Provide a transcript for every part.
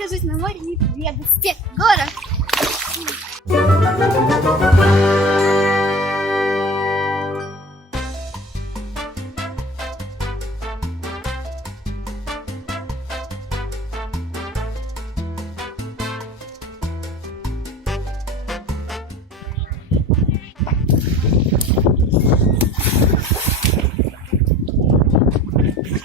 нахожусь на море неприятности. Город.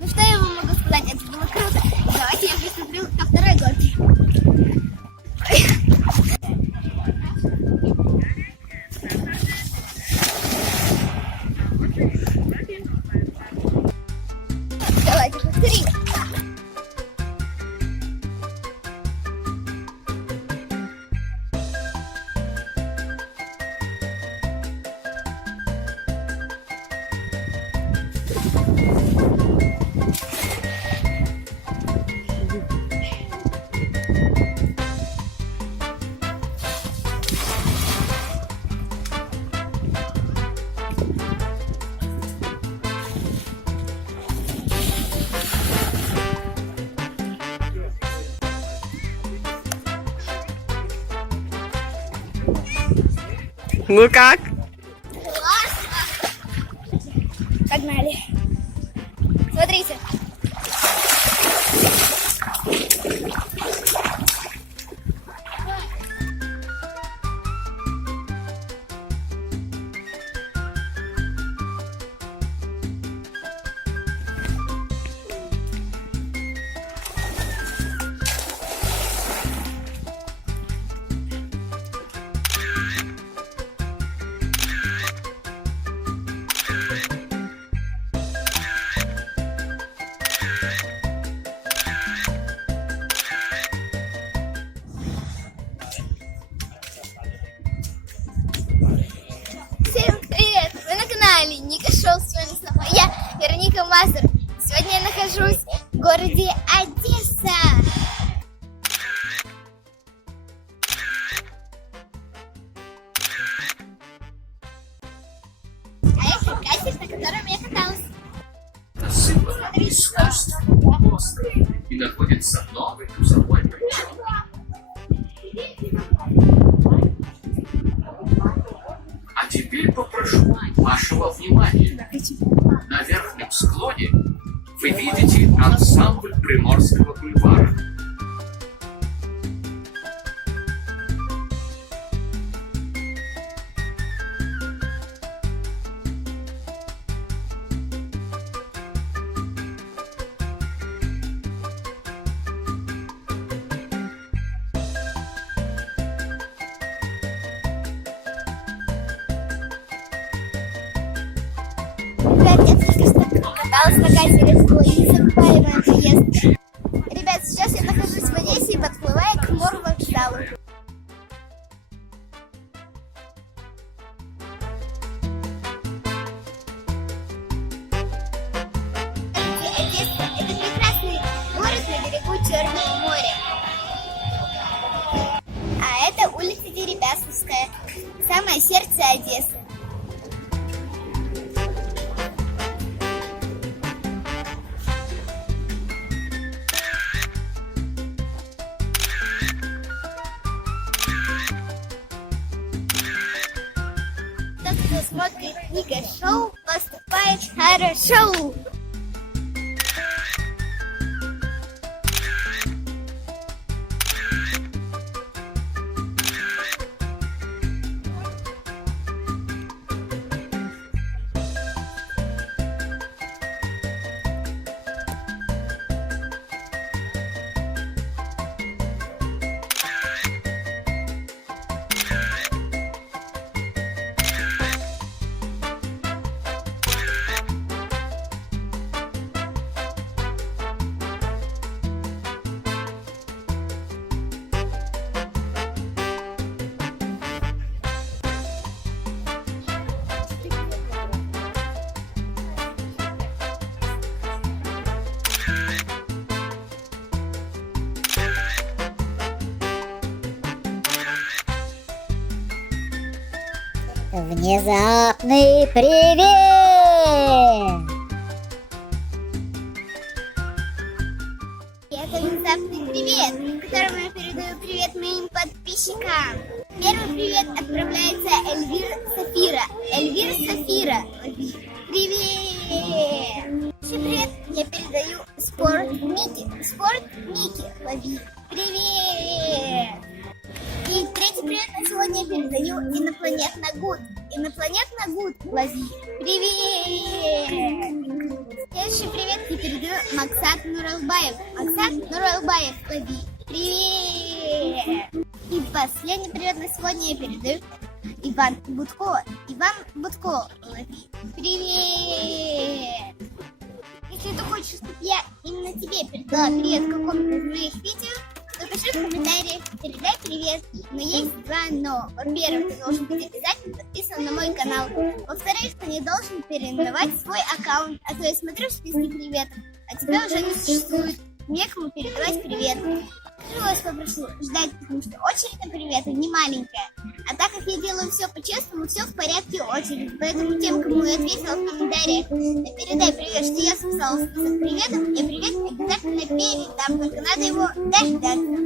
Ну что я вам могу сказать, это было круто. Давайте я посмотрю на второй горке. Давайте повторим. Ну как? Классно! Погнали. Смотрите. Всем привет! Вы на канале Ника Шоу, с вами снова я, Вероника Мазур. Сегодня я нахожусь в городе Одесса. А это катер, на котором я каталась. Смотрите, и находится новый грузовой причал. А теперь попрошу вашего внимания. На верхнем склоне вы видите ансамбль Приморского бульвара. ребят, я только что каталась на катере, это было незабываемая поездка. Ребят, сейчас я нахожусь в Одессе и подплываю к морвокзалу. Одесса – это прекрасный город на берегу Черного моря. А это улица Дерибасовская, самое сердце Одессы. Тот, кто смотрит Ника Шоу, поступает хорошо. Внезапный привет! Это внезапный привет! которым я передаю привет моим подписчикам. Первый привет отправляется Эльвир Сафира. Эльвир Сафира, привет! Следующий привет я передаю Спорт Мики. Спорт Мики, лови. Привет! И третий привет на сегодня я передаю Инопланетно Гуд. Инопланетно Гуд, лови. Привет! Следующий привет я передаю Максат Нуралбаев. Максат Нуралбаев, лови. Привет! И последний привет на сегодня я передаю Иван Будко. Иван Будко, лови. Привет! Если ты хочешь, чтобы я именно тебе передала привет в каком-то из моих видео, то пиши в комментариях, передай привет. Но есть два но. Во-первых, ты должен быть обязательно подписан на мой канал. Во-вторых, ты не должен переименовать свой аккаунт. А то я смотрю в списке приветов, а тебя уже не существует. Некому передавать привет. Я вас попрошу ждать, потому что очередь на приветы не маленькая. А так как я делаю все по-честному, все в порядке очереди. Поэтому тем, кому я ответила в комментариях, передай привет, что я записала список приветов, я привет обязательно передам, только надо его дождаться.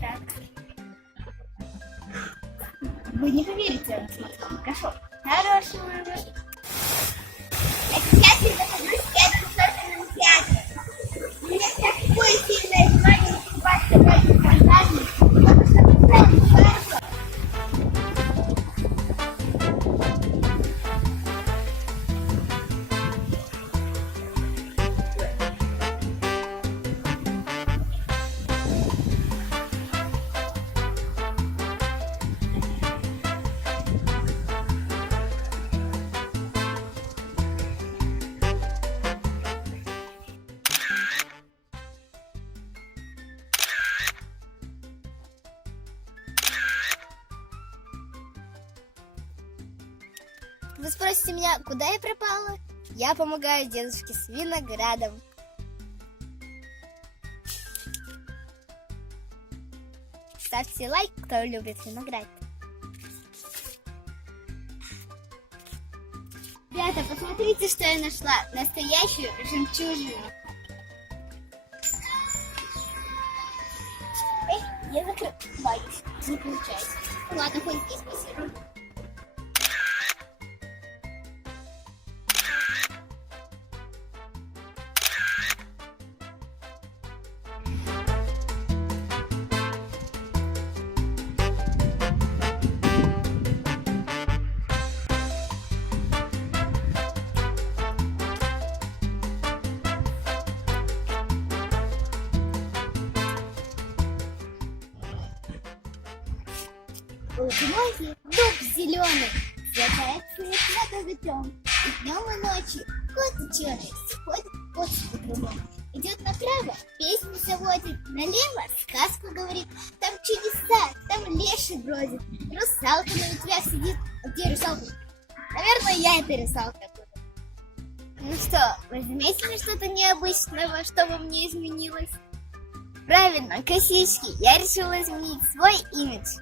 Так. Вы не поверите, смотрите, кошок. Хороший выбор. А сейчас я захожусь в пятом сортном театре. У меня такое сильное желание купаться в этой фонтане, потому что представить хорошо. Вы спросите меня, куда я пропала? Я помогаю дедушке с виноградом. Ставьте лайк, кто любит виноград. Ребята, посмотрите, что я нашла. Настоящую жемчужину. Эй, я закрываюсь. Не получается. Ладно, хоть здесь посижу. Лугной дуб зеленый, светает цвет над ветром, и днем и ночью кот ученый ходит кот с кругом. Идет направо, песню заводит, налево сказку говорит, там чудеса, там леший бродит, русалка на ветвях сидит. А где русалка? Наверное, я это русалка. Ну что, вы заметили что-то необычного, что во мне изменилось? Правильно, косички, я решила изменить свой имидж.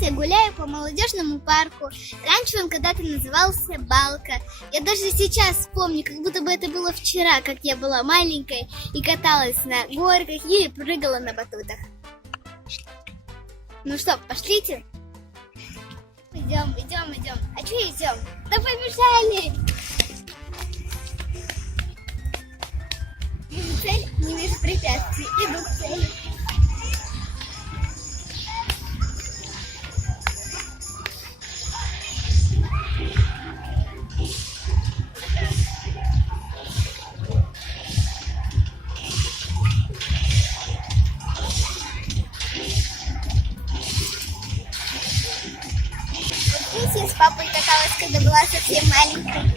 Я гуляю по молодежному парку. Раньше он когда-то назывался Балка. Я даже сейчас помню, как будто бы это было вчера, как я была маленькой и каталась на горках или прыгала на батутах. Ну что, пошлите? Идем. А что идем? Да побежали! Вижу цель, не вижу препятствий. Иду к цели. Я с папой каталась, когда была совсем маленькой.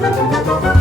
Привет.